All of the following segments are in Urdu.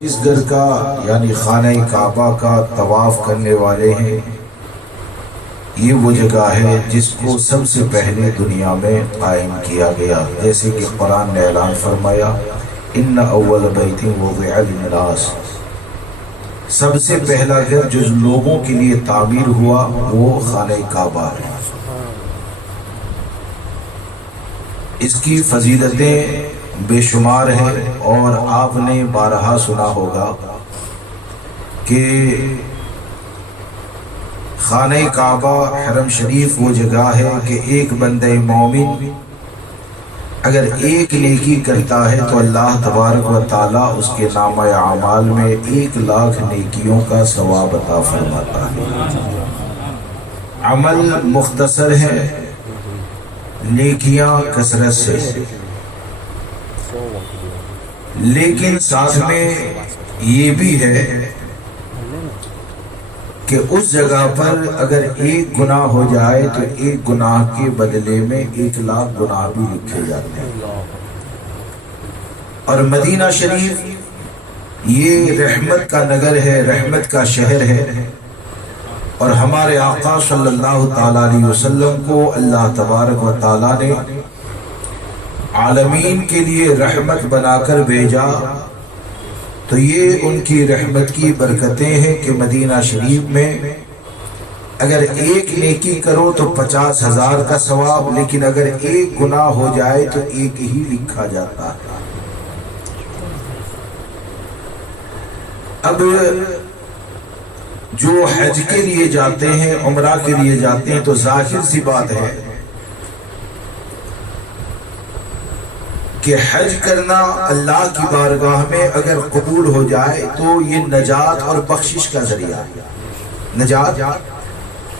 اس گھر کا یعنی خانہ کعبہ کا طواف کرنے والے ہیں، یہ وہ جگہ ہے جس کو سب سے پہلے دنیا میں قائم کیا گیا، جیسے کہ قرآن نے اعلان فرمایا ان اول بیت وضع للناس، سب سے پہلا گھر جو لوگوں کے لیے تعمیر ہوا وہ خانہ کعبہ ہے۔ اس کی فضیلتیں بے شمار ہے، اور آپ نے بارہا سنا ہوگا کہ خانہ کعبہ حرم شریف وہ جگہ ہے کہ ایک بندہ مومن اگر ایک نیکی کرتا ہے تو اللہ تبارک و تعالی اس کے نامہ اعمال میں 1,00,000 نیکیوں کا ثواب عطا فرماتا ہے۔ عمل مختصر ہے، نیکیاں کثرت سے، لیکن ساتھ میں یہ بھی ہے کہ اس جگہ پر اگر ایک گناہ ہو جائے تو ایک گناہ کے بدلے میں 1,00,000 گناہ بھی لکھے جاتے ہیں۔ اور مدینہ شریف یہ رحمت کا نگر ہے، رحمت کا شہر ہے، اور ہمارے آقا صلی اللہ تعالی علیہ وسلم کو اللہ تبارک و تعالی نے عالمین کے لیے رحمت بنا کر بھیجا، تو یہ ان کی رحمت کی برکتیں ہیں کہ مدینہ شریف میں اگر ایک نیکی کرو تو 50,000 کا ثواب، لیکن اگر ایک گناہ ہو جائے تو ایک ہی لکھا جاتا ہے۔ اب جو حج کے لیے جاتے ہیں، عمرہ کے لیے جاتے ہیں، تو ظاہر سی بات ہے کہ حج کرنا اللہ کی بارگاہ میں اگر قبول ہو جائے تو یہ نجات اور بخشش کا ذریعہ ہے، نجات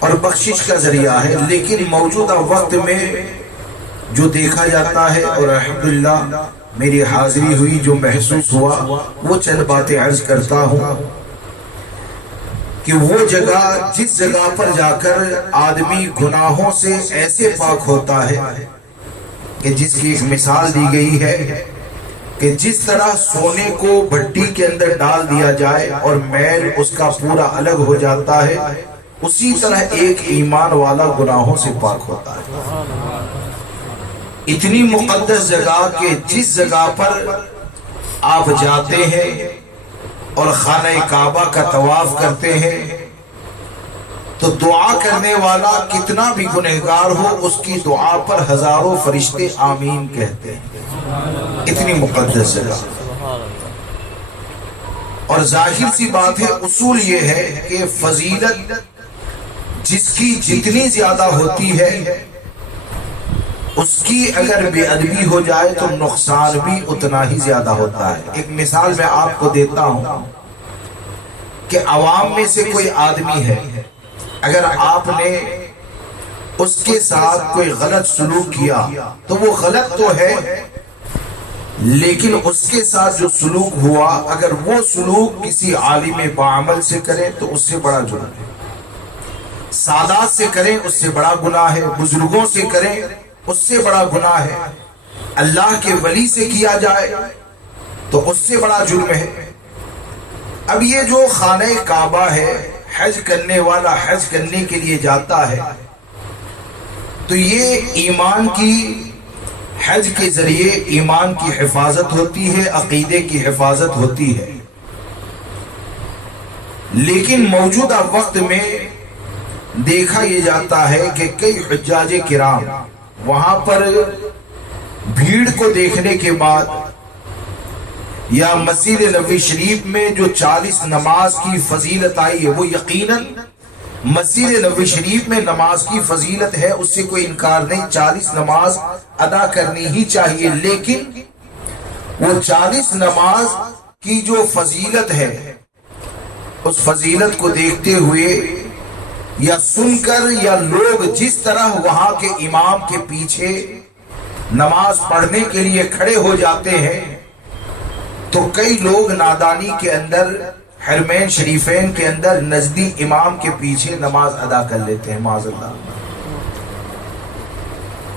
اور بخشش کا ذریعہ ہے۔ لیکن موجودہ وقت میں جو دیکھا جاتا ہے، اور الحمدللہ میری حاضری ہوئی، جو محسوس ہوا وہ چند باتیں عرض کرتا ہوں کہ وہ جگہ جس جگہ پر جا کر آدمی گناہوں سے ایسے پاک ہوتا ہے کہ جس کی ایک مثال دی گئی ہے کہ جس طرح سونے کو بھٹی کے اندر ڈال دیا جائے اور میل اس کا پورا الگ ہو جاتا ہے، اسی طرح ایک ایمان والا گناہوں سے پاک ہوتا ہے۔ اتنی مقدس جگہ کہ جس جگہ پر آپ جاتے ہیں اور خانہ کعبہ کا طواف کرتے ہیں تو دعا کرنے والا کتنا بھی گنہگار ہو، اس کی دعا پر ہزاروں فرشتے آمین کہتے ہیں۔ اتنی مقدس جگہ، اور ظاہر سی بات ہے، اصول یہ ہے کہ فضیلت جس کی جتنی زیادہ ہوتی ہے اس کی اگر بے ادبی ہو جائے تو نقصان بھی اتنا ہی زیادہ ہوتا ہے۔ ایک مثال میں آپ کو دیتا ہوں کہ عوام میں سے کوئی آدمی ہے، اگر آپ نے اس کے ساتھ کوئی غلط سلوک کیا تو وہ غلط تو ہے، لیکن اس کے ساتھ جو سلوک ہوا اگر وہ سلوک کسی عالم باعمل سے کرے تو اس سے بڑا جرم ہے، سادات سے کریں اس سے بڑا گناہ ہے، بزرگوں سے کریں اس سے بڑا گناہ ہے، اللہ کے ولی سے کیا جائے تو اس سے بڑا جرم ہے۔ اب یہ جو خانہ کعبہ ہے، حج کرنے والا حج کرنے کے لیے جاتا ہے تو یہ ایمان کی، حج کے ذریعے ایمان کی حفاظت ہوتی ہے، عقیدے کی حفاظت ہوتی ہے، لیکن موجودہ وقت میں دیکھا یہ جاتا ہے کہ کئی حجاج کرام وہاں پر بھیڑ کو دیکھنے کے بعد یا مسجد نبوی شریف میں جو 40 نماز کی فضیلت آئی ہے، وہ یقیناً مسجد نبوی شریف میں نماز کی فضیلت ہے، اس سے کوئی انکار نہیں، 40 نماز ادا کرنی ہی چاہیے، لیکن وہ 40 نماز کی جو فضیلت ہے اس فضیلت کو دیکھتے ہوئے یا سن کر یا لوگ جس طرح وہاں کے امام کے پیچھے نماز پڑھنے کے لیے کھڑے ہو جاتے ہیں تو کئی لوگ نادانی کے اندر حرمین شریفین کے اندر نزدی امام کے پیچھے نماز ادا کر لیتے ہیں، معاذ اللہ۔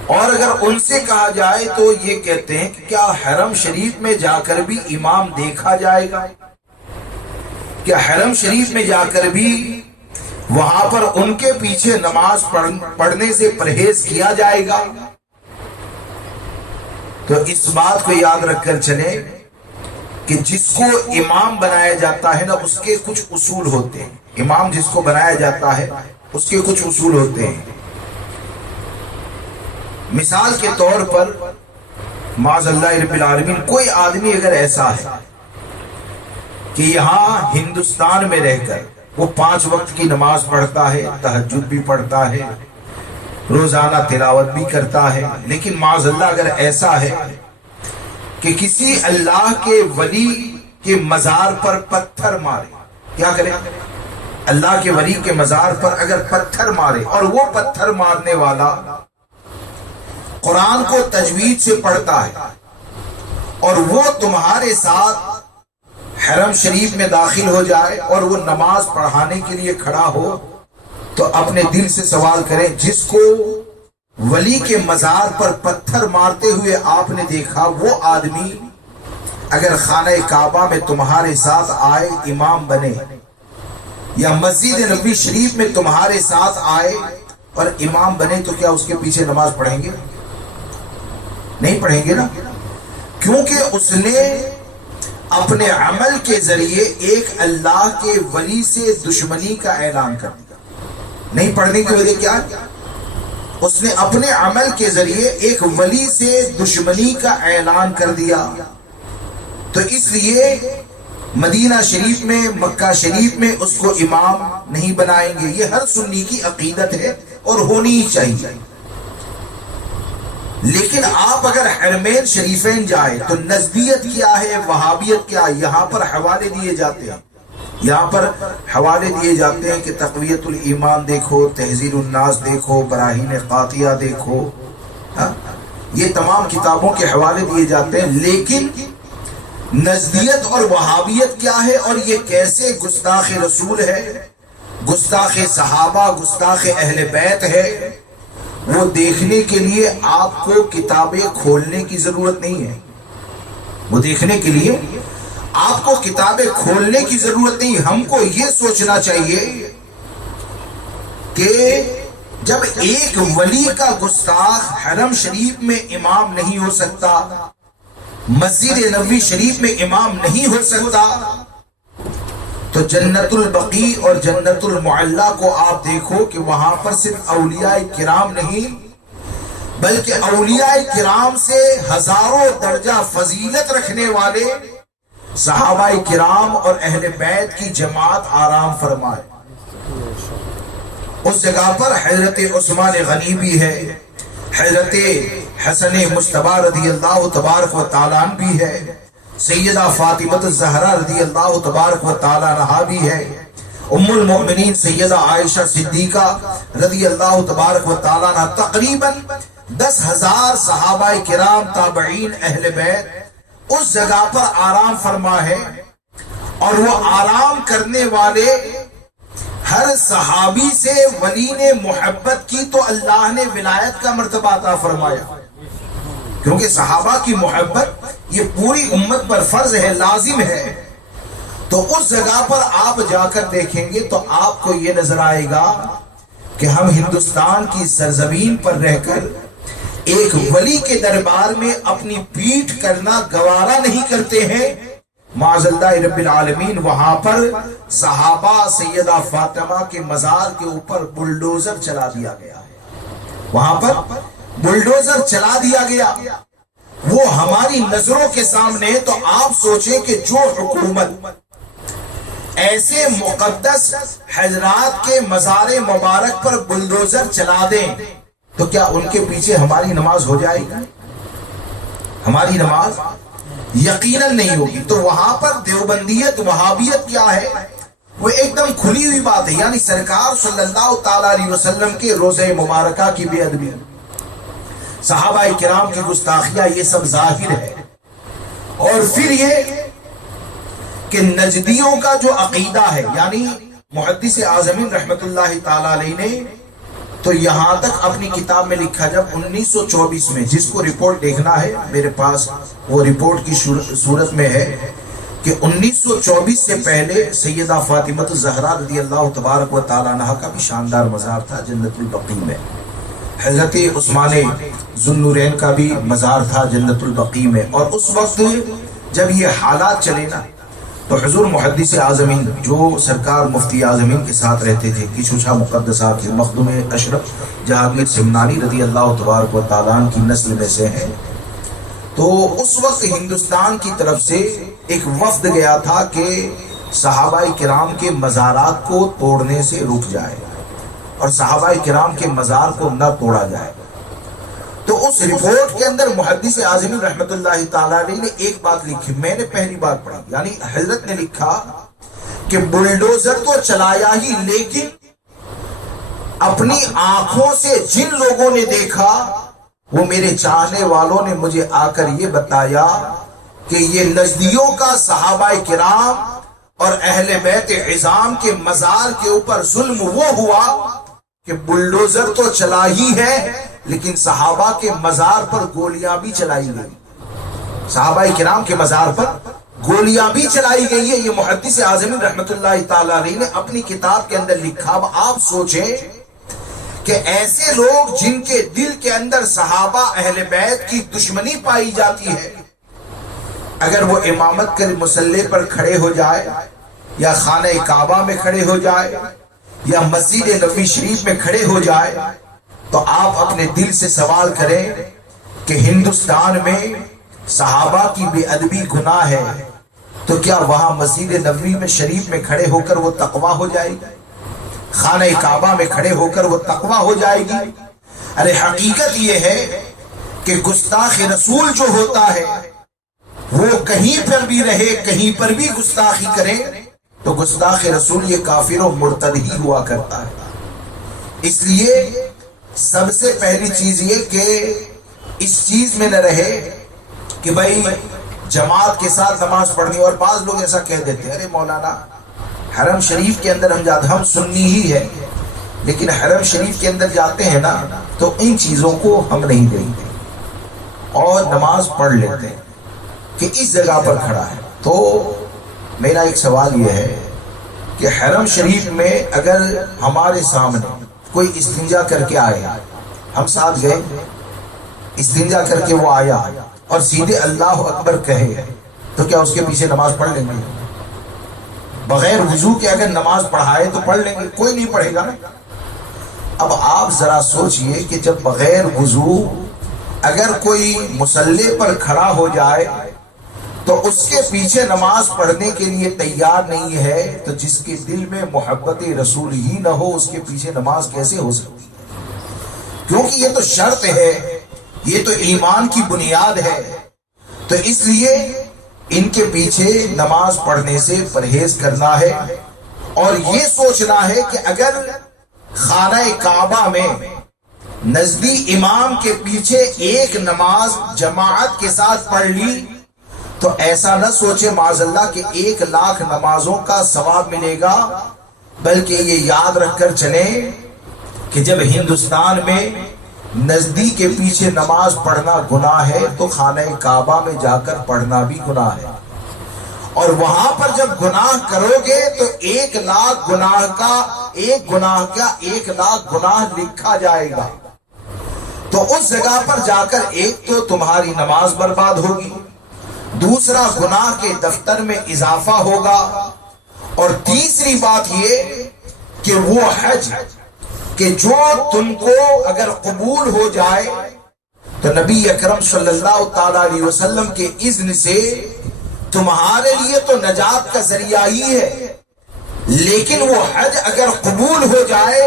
اور اگر ان سے کہا جائے تو یہ کہتے ہیں کہ کیا حرم شریف میں جا کر بھی امام دیکھا جائے گا؟ کہ حرم شریف میں جا کر بھی وہاں پر ان کے پیچھے نماز پڑھنے سے پرہیز کیا جائے گا؟ تو اس بات کو یاد رکھ کر چلیں کہ جس کو امام بنایا جاتا ہے نا، اس کے کچھ اصول ہوتے ہیں۔ امام جس کو بنایا جاتا ہے اس کے کچھ اصول ہوتے ہیں۔ مثال کے طور پر معاذ اللہ رب العالمین، کوئی آدمی اگر ایسا ہے کہ یہاں ہندوستان میں رہ کر وہ 5 وقت کی نماز پڑھتا ہے، تہجد بھی پڑھتا ہے، روزانہ تلاوت بھی کرتا ہے، لیکن معاذ اللہ اگر ایسا ہے کہ کسی اللہ کے ولی کے مزار پر پتھر مارے، کیا کرے؟ اللہ کے ولی کے مزار پر اگر پتھر مارے، اور وہ پتھر مارنے والا قرآن کو تجوید سے پڑھتا ہے، اور وہ تمہارے ساتھ حرم شریف میں داخل ہو جائے اور وہ نماز پڑھانے کے لیے کھڑا ہو، تو اپنے دل سے سوال کریں، جس کو ولی کے مزار پر پتھر مارتے ہوئے آپ نے دیکھا، وہ آدمی اگر خانہ کعبہ میں تمہارے ساتھ آئے، امام بنے، یا مسجد نبوی شریف میں تمہارے ساتھ آئے اور امام بنے، تو کیا اس کے پیچھے نماز پڑھیں گے؟ نہیں پڑھیں گے نا، کیونکہ اس نے اپنے عمل کے ذریعے ایک اللہ کے ولی سے دشمنی کا اعلان کر دیا۔ نہیں پڑھنے کی وجہ کیا؟ اس نے اپنے عمل کے ذریعے ایک ولی سے دشمنی کا اعلان کر دیا۔ تو اس لیے مدینہ شریف میں، مکہ شریف میں اس کو امام نہیں بنائیں گے۔ یہ ہر سنی کی عقیدت ہے اور ہونی ہی چاہیے۔ لیکن آپ اگر حرمین شریفین جائے تو نزدیت کیا ہے، وہابیت کیا ہے، یہاں پر حوالے دیے جاتے ہیں۔ یہاں پر حوالے دیے جاتے ہیں کہ تقویت الایمان دیکھو، تحذیر الناس دیکھو، براہین قاطعہ دیکھو، یہ تمام کتابوں کے حوالے دیے جاتے ہیں۔ لیکن نزدیت اور وہابیت کیا ہے، اور یہ کیسے گستاخ رسول ہے، گستاخ صحابہ، گستاخ اہل بیت ہے، وہ دیکھنے کے لیے آپ کو کتابیں کھولنے کی ضرورت نہیں ہے۔ وہ دیکھنے کے لیے آپ کو کتابیں کھولنے کی ضرورت نہیں۔ ہم کو یہ سوچنا چاہیے کہ جب ایک ولی کا گستاخ حرم شریف میں امام نہیں ہو سکتا، مسجد نبوی شریف میں امام نہیں ہو سکتا، تو جنت البقیع اور جنت المعلا کو آپ دیکھو کہ وہاں پر صرف اولیاء کرام نہیں، بلکہ اولیاء کرام سے ہزاروں درجہ فضیلت رکھنے والے صحابہ کرام اور اہل بیت کی جماعت آرام فرمائے۔ اس جگہ پر حضرت عثمان غنی بھی ہے، حضرت حسن مجتبی رضی اللہ تبارک و تعالیٰ بھی ہے، سیدہ فاطمہ الزہرا رضی اللہ تبارک و تعالیٰ عنہا بھی ہے، ام المؤمنین سیدہ عائشہ صدیقہ رضی اللہ تبارک و تعالیٰ عنہا، تقریباً 10,000 صحابہ کرام، تابعین، اہل بیت اس جگہ پر آرام فرما ہے۔ اور وہ آرام کرنے والے ہر صحابی سے ولی نے محبت کی تو اللہ نے ولایت کا مرتبہ عطا فرمایا، کیونکہ صحابہ کی محبت یہ پوری امت پر فرض ہے، لازم ہے۔ تو اس جگہ پر آپ جا کر دیکھیں گے تو آپ کو یہ نظر آئے گا کہ ہم ہندوستان کی سرزمین پر رہ کر ایک ولی کے دربار میں اپنی پیٹھ کرنا گوارا نہیں کرتے ہیں۔ معاذ اللہ رب العالمین، وہاں پر صحابہ سیدہ فاطمہ کے مزار کے اوپر بلڈوزر چلا دیا گیا ہے، وہاں پر بلڈوزر چلا دیا گیا، وہ ہماری نظروں کے سامنے۔ تو آپ سوچیں کہ جو حکومت ایسے مقدس حضرات کے مزار مبارک پر بلڈوزر چلا دیں تو کیا ان کے پیچھے ہماری نماز ہو جائے گی؟ ہماری نماز یقیناً نہیں ہوگی۔ تو وہاں پر دیوبندیت، وہابیت کیا ہے، وہ ایک دم کھلی ہوئی بات ہے، یعنی سرکار صلی اللہ تعالیٰ علیہ وسلم کے روضہ مبارکہ کی بے ادبی، صحابہ کرام کی گستاخیاں، یہ سب ظاہر ہے۔ اور پھر یہ کہ نجدیوں کا جو عقیدہ ہے، یعنی محدث اعظمین رحمت اللہ تعالیٰ علیہ نے تو یہاں تک اپنی کتاب میں لکھا، جب 1924 میں، جس کو رپورٹ دیکھنا ہے میرے پاس وہ رپورٹ کی صورت میں ہے، کہ 1924 سے پہلے سیدہ فاطمہ الزہرا رضی اللہ تبارک و تعالی عنہا کا بھی شاندار مزار تھا جنت البقیع میں. حضرت عثمان ذو النورین کا بھی مزار تھا جنت البقیع میں. اور اس وقت جب یہ حالات چلے نا تو حضور محدث اعظمین جو سرکار مفتی اعظمین کے ساتھ رہتے تھے کچھ شاہ مقدسہ کے مخدوم اشرف جہانگیر سمنانی رضی اللہ تبارک و تعالیٰ عنہ کی نسل میں سے ہیں. تو اس وقت ہندوستان کی طرف سے ایک وفد گیا تھا کہ صحابہ کرام کے مزارات کو توڑنے سے رک جائے اور صحابہ کرام کے مزار کو نہ توڑا جائے. تو اس رپورٹ کے اندر محدث اعظمین رحمت اللہ تعالی علیہ نے ایک بات لکھی, میں نے پہلی بار پڑھی, یعنی حضرت نے لکھا کہ بلڈوزر تو چلایا ہی لیکن اپنی آنکھوں سے جن لوگوں نے دیکھا وہ میرے چاہنے والوں نے مجھے آ کر یہ بتایا کہ یہ نزدیوں کا صحابہ کرام اور اہل بیت عظام کے مزار کے اوپر ظلم وہ ہوا کہ بلڈوزر تو چلا ہی ہے لیکن صحابہ کے مزار پر گولیاں بھی چلائی گئی, صحابہ کرام کے مزار پر گولیاں بھی چلائی گئی ہے. یہ محدث اعظمین رحمت اللہ تعالی علیہ نے اپنی کتاب کے اندر لکھا. اب آپ سوچیں کہ ایسے لوگ جن کے دل کے اندر صحابہ اہل بیت کی دشمنی پائی جاتی ہے, اگر وہ امامت کے مصلی پر کھڑے ہو جائے یا خانہ کعبہ میں کھڑے ہو جائے یا مسجد نبوی شریف میں کھڑے ہو جائے تو آپ اپنے دل سے سوال کریں کہ ہندوستان میں صحابہ کی بے ادبی گناہ ہے تو کیا وہاں مسجد نبوی میں شریف میں کھڑے ہو کر وہ تقویٰ ہو جائے گی, خانہ کعبہ میں کھڑے ہو کر وہ تقویٰ ہو جائے گی؟ ارے حقیقت یہ ہے کہ گستاخ رسول جو ہوتا ہے وہ کہیں پر بھی رہے کہیں پر بھی گستاخی کرے تو گستاخ رسول یہ کافر و مرتد ہی ہوا کرتا ہے. اس لیے سب سے پہلی چیز یہ کہ اس چیز میں نہ رہے کہ بھائی جماعت کے ساتھ نماز پڑھنی. اور بعض لوگ ایسا کہہ دیتے ہیں ارے مولانا حرم شریف کے اندر ہم جاتے, ہم سنی ہی ہے لیکن حرم شریف کے اندر جاتے ہیں نا تو ان چیزوں کو ہم نہیں دیکھتے اور نماز پڑھ لیتے ہیں کہ اس جگہ پر کھڑا ہے. تو میرا ایک سوال یہ ہے کہ حرم شریف میں اگر ہمارے سامنے کوئی استنجا کر کے آئے, ہم ساتھ گئے, استنجا کر کے وہ آیا اور سیدھے اللہ اکبر کہے تو کیا اس کے پیچھے نماز پڑھ لیں گے؟ بغیر وضو کے اگر نماز پڑھائے تو پڑھ لیں گے, کوئی نہیں پڑھے گا نا. اب آپ ذرا سوچئے کہ جب بغیر وضو اگر کوئی مصلی پر کھڑا ہو جائے تو اس کے پیچھے نماز پڑھنے کے لیے تیار نہیں ہے تو جس کے دل میں محبت رسول ہی نہ ہو اس کے پیچھے نماز کیسے ہو سکتی ہے؟ کیونکہ یہ تو شرط ہے, یہ تو ایمان کی بنیاد ہے. تو اس لیے ان کے پیچھے نماز پڑھنے سے پرہیز کرنا ہے اور یہ سوچنا ہے کہ اگر خانہ کعبہ میں نزدی امام کے پیچھے ایک نماز جماعت کے ساتھ پڑھ لی تو ایسا نہ سوچے معاذ اللہ کہ 1,00,000 نمازوں کا ثواب ملے گا, بلکہ یہ یاد رکھ کر چلیں کہ جب ہندوستان میں نزدی کے پیچھے نماز پڑھنا گناہ ہے تو خانہ کعبہ میں جا کر پڑھنا بھی گناہ ہے. اور وہاں پر جب گناہ کرو گے تو 1,00,000 گناہ کا 1,00,000 گناہ لکھا جائے گا. تو اس جگہ پر جا کر ایک تو تمہاری نماز برباد ہوگی, دوسرا گناہ کے دفتر میں اضافہ ہوگا, اور تیسری بات یہ کہ وہ حج کہ جو تم کو اگر قبول ہو جائے تو نبی اکرم صلی اللہ تعالی علیہ وسلم کے اذن سے تمہارے لیے تو نجات کا ذریعہ ہی ہے, لیکن وہ حج اگر قبول ہو جائے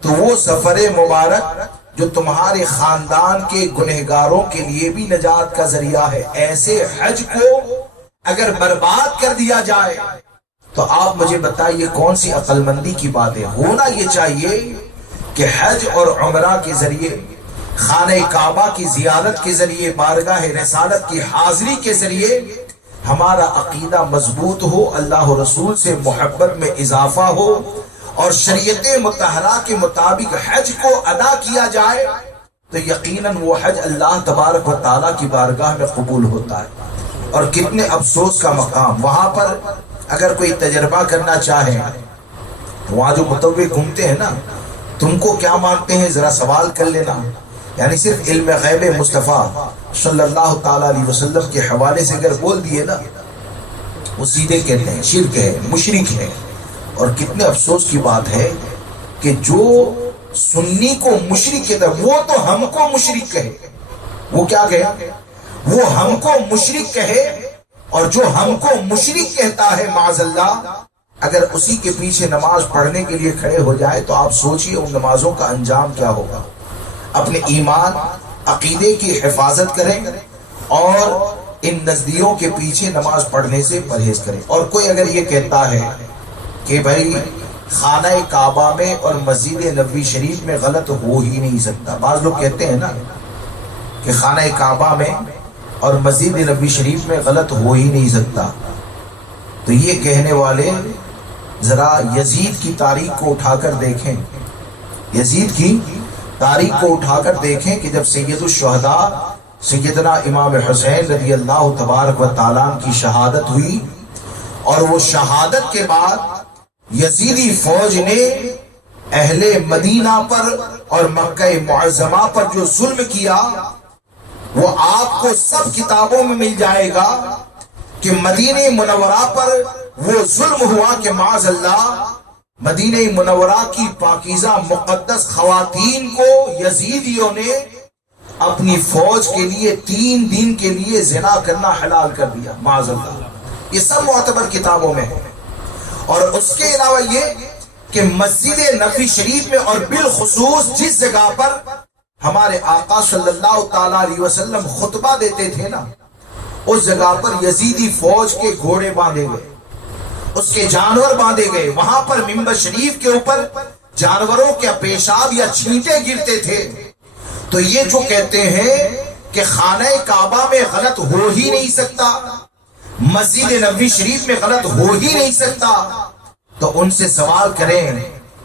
تو وہ سفر مبارک جو تمہارے خاندان کے گنہگاروں کے لیے بھی نجات کا ذریعہ ہے. ایسے حج کو اگر برباد کر دیا جائے تو آپ مجھے بتائیے کون سی عقل مندی کی بات ہے؟ ہونا یہ چاہیے کہ حج اور عمرہ کے ذریعے, خانہ کعبہ کی زیارت کے ذریعے, بارگاہ رسالت کی حاضری کے ذریعے ہمارا عقیدہ مضبوط ہو, اللہ رسول سے محبت میں اضافہ ہو اور شریعت مطہرہ کے مطابق حج کو ادا کیا جائے تو یقیناً وہ حج اللہ تبارک و تعالیٰ کی بارگاہ میں قبول ہوتا ہے. اور کتنے افسوس کا مقام. وہاں پر اگر کوئی تجربہ کرنا چاہے تو وہاں جو متوع گھومتے ہیں نا، تم کو کیا مانتے ہیں ذرا سوال کر لینا. یعنی صرف علم غیب مصطفیٰ صلی اللہ تعالی علیہ وسلم کے حوالے سے اگر بول دیے نا، وہ سیدھے کہتے ہیں شرک ہے، مشرک ہے. اور کتنے افسوس کی بات ہے کہ جو سنی کو مشرک کہتا ہے وہ تو ہم کو مشرک کہے. وہ کیا کہے؟ وہ ہم کو مشرک کہے. اور جو ہم کو مشرک کہتا ہے معاذ اللہ، اگر اسی کے پیچھے نماز پڑھنے کے لیے کھڑے ہو جائے تو آپ سوچئے ان نمازوں کا انجام کیا ہوگا. اپنے ایمان عقیدے کی حفاظت کریں اور ان نزدیوں کے پیچھے نماز پڑھنے سے پرہیز کریں. اور کوئی اگر یہ کہتا ہے کہ بھائی خانہ کعبہ میں اور مسجد نبوی شریف میں غلط ہو ہی نہیں سکتا. بعض لوگ کہتے ہیں نا کہ خانہ کعبہ میں اور مسجد نبوی شریف میں غلط ہو ہی نہیں سکتا. تو یہ کہنے والے ذرا یزید کی تاریخ کو اٹھا کر دیکھیں. یزید کی تاریخ کو اٹھا کر دیکھیں کہ جب سید الشہداء سیدنا امام حسین رضی اللہ تبارک و تعالیٰ کی شہادت ہوئی، اور وہ شہادت کے بعد یزیدی فوج نے اہل مدینہ پر اور مکہ معظمہ پر جو ظلم کیا، وہ آپ کو سب کتابوں میں مل جائے گا کہ مدینہ منورہ پر وہ ظلم ہوا کہ معاذ اللہ مدینہ منورہ کی پاکیزہ مقدس خواتین کو یزیدیوں نے اپنی فوج کے لیے 3 دن کے لیے زنا کرنا حلال کر دیا معاذ اللہ. یہ سب معتبر کتابوں میں ہے. اور اس کے علاوہ یہ کہ مسجد نبوی شریف میں اور بالخصوص جس جگہ پر ہمارے آقا صلی اللہ تعالی علیہ وسلم خطبہ دیتے تھے نا، اس جگہ پر یزیدی فوج کے گھوڑے باندھے گئے، اس کے جانور باندھے گئے. وہاں پر منبر شریف کے اوپر جانوروں کے پیشاب یا چھینٹے گرتے تھے. تو یہ جو کہتے ہیں کہ خانہ کعبہ میں غلط ہو ہی نہیں سکتا، مسجد نبوی شریف میں غلط ہو ہی نہیں سکتا، تو ان سے سوال کریں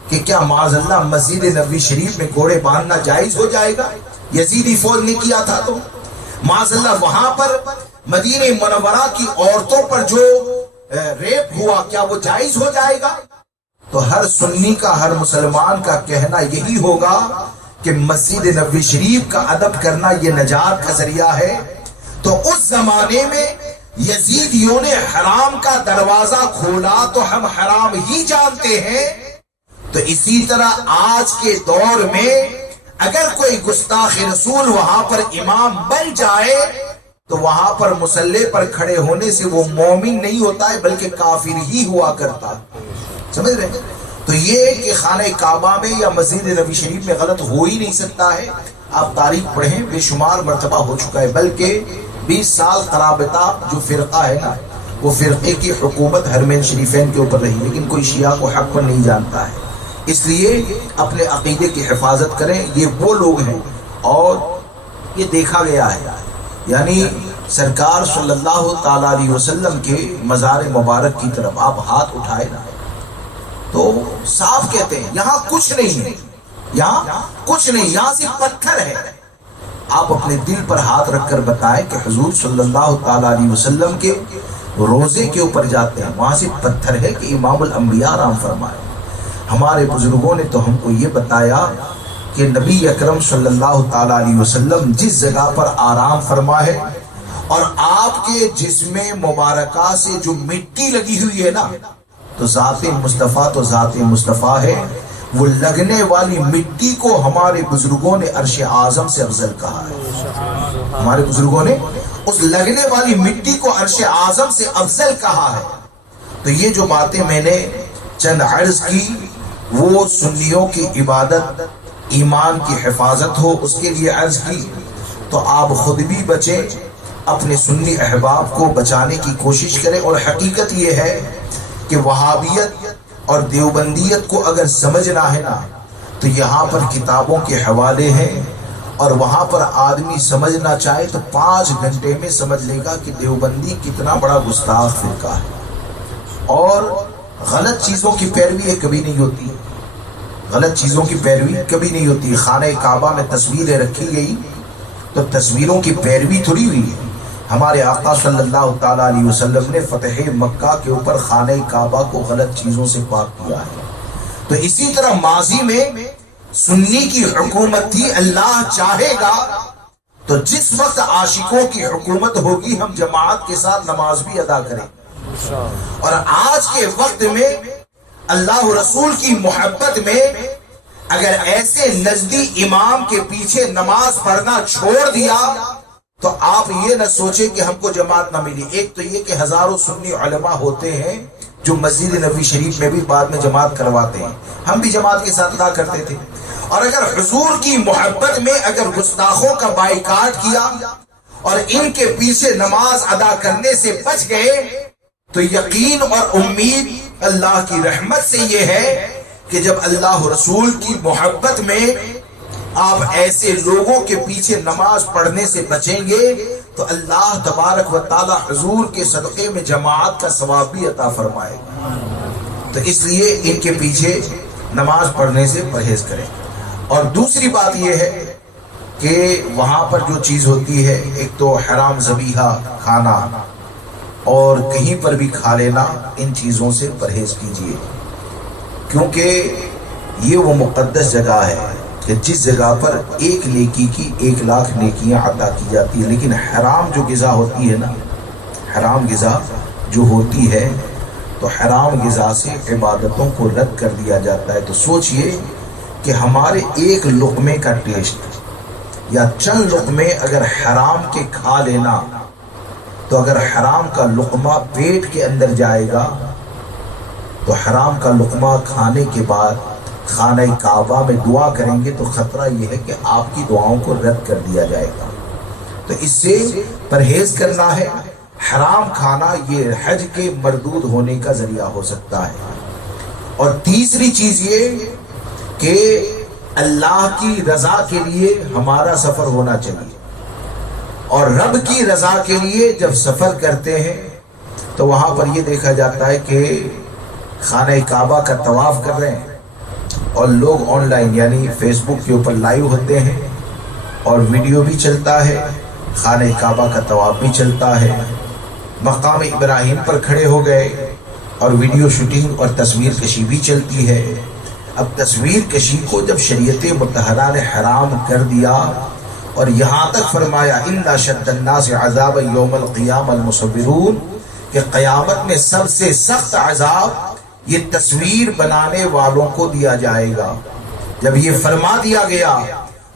کہ کیا معاذ اللہ مسجد نبوی شریف میں گھوڑے باندھنا جائز ہو جائے گا؟ یزیدی فوج نے کیا تھا تو معاذ اللہ وہاں پر مدینہ منورہ کی عورتوں پر جو ریپ ہوا، کیا وہ جائز ہو جائے گا؟ تو ہر سنی کا، ہر مسلمان کا کہنا یہی ہوگا کہ مسجد نبوی شریف کا ادب کرنا یہ نجات کا ذریعہ ہے. تو اس زمانے میں یزیدیوں نے حرام کا دروازہ کھولا تو ہم حرام ہی جانتے ہیں. تو اسی طرح آج کے دور میں اگر کوئی گستاخ رسول وہاں پر امام بن جائے تو وہاں پر مصلی پر کھڑے ہونے سے وہ مومن نہیں ہوتا ہے بلکہ کافر ہی ہوا کرتا. سمجھ رہے ہیں؟ تو یہ کہ خانہ کعبہ میں یا مسجد نبوی شریف میں غلط ہو ہی نہیں سکتا ہے. آپ تاریخ پڑھیں، بے شمار مرتبہ ہو چکا ہے. بلکہ 20 سال قرابطہ جو فرقہ ہے نا، وہ فرقے کی حکومت حرمین شریفین کے اوپر رہی، لیکن کوئی شیعہ کو حق پر نہیں جانتا ہے. اس لیے اپنے عقیدے کی حفاظت کریں. یہ وہ لوگ ہیں اور یہ دیکھا گیا ہے، یعنی سرکار صلی اللہ تعالی علیہ وسلم کے مزار مبارک کی طرف آپ ہاتھ اٹھائے نا تو صاف کہتے ہیں یہاں کچھ نہیں ہے، یہاں کچھ نہیں، یہاں صرف پتھر ہے. آپ اپنے دل پر ہاتھ رکھ کر بتائیں کہ حضور صلی اللہ تعالی علیہ وسلم کے روزے کے اوپر جاتے ہیں، وہاں صرف پتھر ہے کہ امام الانبیاء آرام فرمائے. ہمارے بزرگوں نے تو ہم کو یہ بتایا کہ نبی اکرم صلی اللہ تعالی علیہ وسلم جس جگہ پر آرام فرما ہے اور آپ کے جسم مبارکہ سے جو مٹی لگی ہوئی ہے نا، تو ذات مصطفیٰ تو ذات مصطفیٰ ہے. وہ لگنے والی مٹی کو ہمارے بزرگوں نے عرش اعظم سے افضل کہا ہے. ہمارے بزرگوں نے اس لگنے والی مٹی کو عرش اعظم سے افضل کہا ہے. تو یہ جو باتیں میں نے چند عرض کی وہ سنیوں کی عبادت، ایمان کی حفاظت ہو اس کے لیے عرض کی. تو آپ خود بھی بچیں، اپنے سنی احباب کو بچانے کی کوشش کریں. اور حقیقت یہ ہے کہ وہابیت اور دیوبندیت کو اگر سمجھنا ہے نا تو یہاں پر کتابوں کے حوالے ہیں، اور وہاں پر آدمی سمجھنا چاہے تو 5 گھنٹے میں سمجھ لے گا کہ دیوبندی کتنا بڑا گستاخ فرقہ ہے. اور غلط چیزوں کی پیروی کبھی نہیں ہوتی، غلط چیزوں کی پیروی کبھی نہیں ہوتی. خانہ کعبہ میں تصویریں رکھی گئی تو تصویروں کی پیروی تھوڑی ہوئی ہے. ہمارے آقا صلی اللہ تعالی علیہ وسلم نے فتح مکہ کے اوپر خانہ کعبہ کو غلط چیزوں سے پاک کیا ہے۔ تو اسی طرح ماضی میں سنی کی حکومت تھی، اللہ چاہے گا تو جس وقت عاشقوں کی حکومت ہوگی ہم جماعت کے ساتھ نماز بھی ادا کریں، اور آج کے وقت میں اللہ رسول کی محبت میں اگر ایسے نزدی امام کے پیچھے نماز پڑھنا چھوڑ دیا تو آپ یہ نہ سوچیں کہ ہم کو جماعت نہ ملی۔ ایک تو یہ کہ ہزاروں سنی علماء ہوتے ہیں جو مسجد نبوی شریف میں بھی بعد میں جماعت کرواتے ہیں، ہم بھی جماعت کے ساتھ ادا کرتے تھے۔ اور اگر حضور کی محبت میں اگر گستاخوں کا بائیکاٹ کیا اور ان کے پیچھے نماز ادا کرنے سے بچ گئے تو یقین اور امید اللہ کی رحمت سے یہ ہے کہ جب اللہ رسول کی محبت میں آپ ایسے لوگوں کے پیچھے نماز پڑھنے سے بچیں گے تو اللہ تبارک و تعالی حضور کے صدقے میں جماعت کا ثواب بھی عطا فرمائے گا۔ تو اس لیے ان کے پیچھے نماز پڑھنے سے پرہیز کریں۔ اور دوسری بات یہ ہے کہ وہاں پر جو چیز ہوتی ہے، ایک تو حرام ذبیحہ کھانا اور کہیں پر بھی کھا لینا، ان چیزوں سے پرہیز کیجیے، کیونکہ یہ وہ مقدس جگہ ہے کہ جس جگہ پر ایک نیکی کی 1,00,000 نیکیاں عطا کی جاتی ہیں۔ لیکن حرام جو غذا ہوتی ہے نا، حرام غذا جو ہوتی ہے تو حرام غذا سے عبادتوں کو رد کر دیا جاتا ہے۔ تو سوچئے کہ ہمارے ایک لقمے کا ٹیسٹ یا چند لقمے اگر حرام کے کھا لینا، تو اگر حرام کا لقمہ پیٹ کے اندر جائے گا تو حرام کا لقمہ کھانے کے بعد خانہ کعبہ میں دعا کریں گے تو خطرہ یہ ہے کہ آپ کی دعاؤں کو رد کر دیا جائے گا۔ تو اس سے پرہیز کرنا ہے۔ حرام کھانا یہ حج کے مردود ہونے کا ذریعہ ہو سکتا ہے۔ اور تیسری چیز یہ کہ اللہ کی رضا کے لیے ہمارا سفر ہونا چاہیے، اور رب کی رضا کے لیے جب سفر کرتے ہیں تو وہاں پر یہ دیکھا جاتا ہے کہ خانہ کعبہ کا طواف کر رہے ہیں اور لوگ آن لائن یعنی فیس بک کے اوپر لائیو ہوتے ہیں اور ویڈیو بھی چلتا ہے، خانہ کعبہ کا طواف بھی چلتا ہے، مقام ابراہیم پر کھڑے ہو گئے اور ویڈیو شوٹنگ اور تصویر کشی بھی چلتی ہے۔ اب تصویر کشی کو جب شریعت مطہرہ نے حرام کر دیا اور یہاں تک فرمایا ان اشد الناس عذابا یوم القیامہ المصورون، کہ قیامت میں سب سے سخت عذاب یہ تصویر بنانے والوں کو دیا جائے گا۔ جب یہ فرما دیا گیا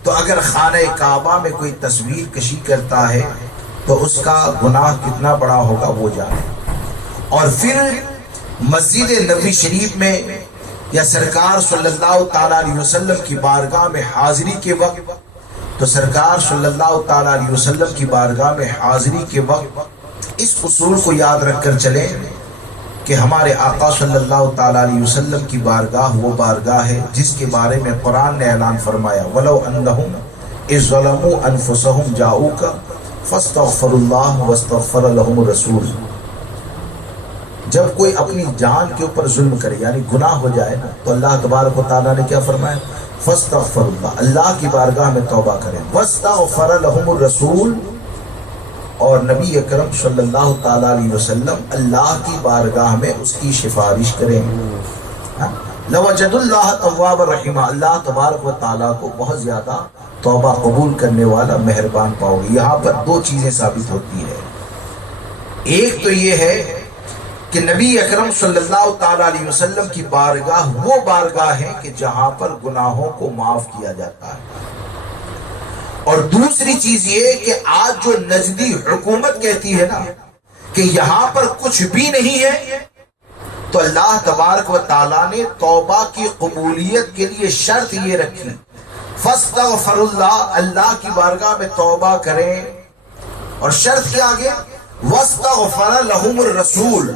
تو اگر خانہ کعبہ میں کوئی تصویر کشی کرتا ہے تو اس کا گناہ کتنا بڑا ہوگا وہ جانے۔ اور پھر مسجد نبوی شریف میں یا سرکار صلی اللہ تعالی علیہ وسلم کی بارگاہ میں حاضری کے وقت، تو سرکار صلی اللہ تعالی علیہ وسلم کی بارگاہ میں حاضری کے وقت اس اصول کو یاد رکھ کر چلیں کہ ہمارے آقا صلی اللہ تعالی علیہ وسلم کی بارگاہ وہ بارگاہ ہے جس کے بارے میں قرآن نے اعلان فرمایا وَلَوْ أَنَّهُمْ إِذْ ظَلَمُوا أَنفُسَهُمْ جَاءُوكَ فَاسْتَغْفَرُوا اللَّهَ وَاسْتَغْفَرَ لَهُمُ الرَّسُولُ۔ جب کوئی اپنی جان کے اوپر ظلم کرے یعنی گناہ ہو جائے نا تو اللہ تبارک و تعالیٰ نے کیا فرمایا؟ فَاسْتَغْفَرُوا اللَّهَ، اللہ کی بارگاہ میں توبہ کریں، وَاسْتَغْفَرَ لَهُمُ الرَّسُولُ، اور نبی اکرم صلی اللہ تعالی علیہ وسلم اللہ کی بارگاہ میں اس کی سفارش کریں۔ لَوَجَدُ اللَّهَ تَوَّابًا رَحِيمًا، اللہ تبارک و تعالیٰ کو بہت زیادہ توبہ قبول کرنے والا مہربان پاؤ گے۔ یہاں پر دو چیزیں ثابت ہوتی ہے، ایک تو یہ ہے کہ نبی اکرم صلی اللہ تعالی علیہ وسلم کی بارگاہ وہ بارگاہ ہے کہ جہاں پر گناہوں کو معاف کیا جاتا ہے، اور دوسری چیز یہ کہ آج جو نجدی حکومت کہتی ہے نا کہ یہاں پر کچھ بھی نہیں ہے، تو اللہ تبارک و تعالیٰ نے توبہ کی قبولیت کے لیے شرط یہ رکھی فاستغفر اللہ، اللہ کی بارگاہ میں توبہ کریں، اور شرط کیا آگے واستغفر لہم الرسول،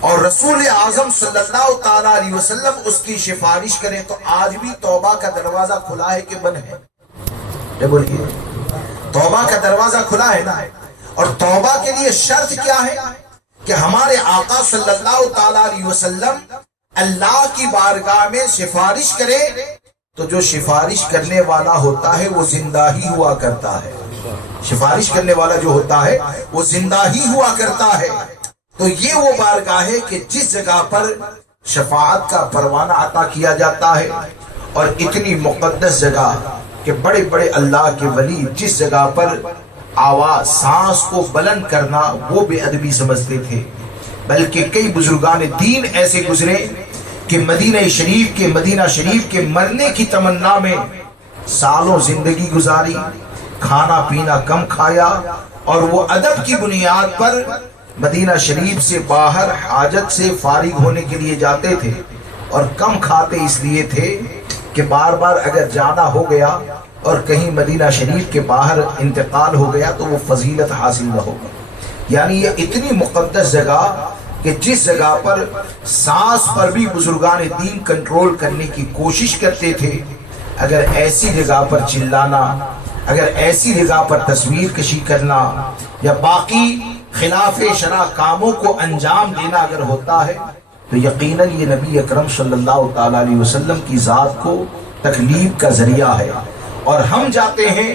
اور رسول اعظم صلی اللہ تعالی علیہ وسلم اس کی سفارش کریں۔ تو آج بھی توبہ کا دروازہ کھلا ہے کہ بند ہے؟ بولیے، توبہ کا دروازہ کھلا ہے نا، اور توبہ کے لیے شرط کیا ہے کہ ہمارے آقا صلی اللہ تعالی علیہ وسلم اللہ کی بارگاہ میں سفارش کرے، تو جو سفارش کرنے والا ہوتا ہے وہ زندہ ہی ہوا کرتا ہے۔ سفارش کرنے والا جو ہوتا ہے وہ زندہ ہی ہوا کرتا ہے۔ تو یہ وہ بارگاہ ہے کہ جس جگہ پر شفاعت کا پروانہ عطا کیا جاتا ہے، اور اتنی مقدس جگہ کہ بڑے بڑے اللہ کے ولی جس جگہ پر آواز سانس کو بلند کرنا وہ بے ادبی سمجھتے تھے، بلکہ کئی بزرگان دین ایسے گزرے کہ مدینہ شریف کے مرنے کی تمنا میں سالوں زندگی گزاری، کھانا پینا کم کھایا، اور وہ ادب کی بنیاد پر مدینہ شریف سے باہر حاجت سے فارغ ہونے کے لیے جاتے تھے، اور کم کھاتے اس لیے تھے کہ بار بار اگر جانا ہو گیا اور کہیں مدینہ شریف کے باہر انتقال ہو گیا تو وہ فضیلت حاصل نہ ہوگی۔ یعنی یہ اتنی مقدس جگہ کہ جس جگہ پر سانس پر بھی بزرگان دین کنٹرول کرنے کی کوشش کرتے تھے، اگر ایسی جگہ پر چلانا، اگر ایسی جگہ پر تصویر کشی کرنا یا باقی خلاف شرع کاموں کو انجام دینا اگر ہوتا ہے تو یقیناً یہ نبی اکرم صلی اللہ تعالی علیہ وسلم کی ذات کو تکلیف کا ذریعہ ہے۔ اور ہم جاتے ہیں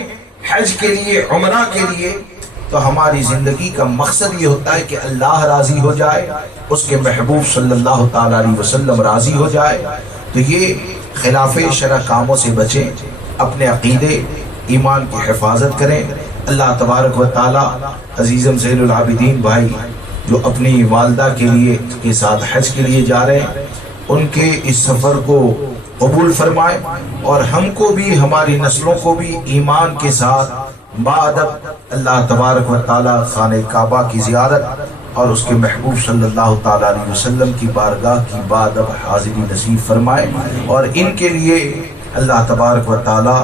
حج کے لیے، عمرہ کے لیے، تو ہماری زندگی کا مقصد یہ ہوتا ہے کہ اللہ راضی ہو جائے، اس کے محبوب صلی اللہ تعالی علیہ وسلم راضی ہو جائے۔ تو یہ خلاف شرع کاموں سے بچیں، اپنے عقیدے ایمان کی حفاظت کریں۔ اللہ تبارک و تعالی عزیزم زین العابدین بھائی جو اپنی والدہ کے ساتھ حج کے لیے جا رہے ہیں، ان کے اس سفر کو قبول فرمائے، اور ہم کو بھی، ہماری نسلوں کو بھی ایمان کے ساتھ بادب اللہ تبارک و تعالی خانہ کعبہ کی زیارت اور اس کے محبوب صلی اللہ تعالی علیہ وسلم کی بارگاہ کی بادب حاضری نصیب فرمائے، اور ان کے لیے اللہ تبارک و تعالی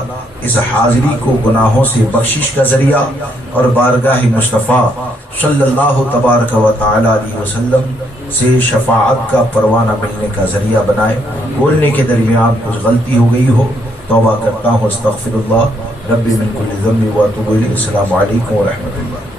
اس حاضری کو گناہوں سے بخشش کا ذریعہ اور بارگاہ مصطفیٰ صلی اللہ تبارک و تعالی علیہ وسلم سے شفاعت کا پروانہ ملنے کا ذریعہ بنائے۔ بولنے کے درمیان کچھ غلطی ہو گئی ہو توبہ کرتا ہوں، استغفر اللہ ربی من کل ذنب و اتوب الیہ۔ السلام علیکم و رحمۃ اللہ۔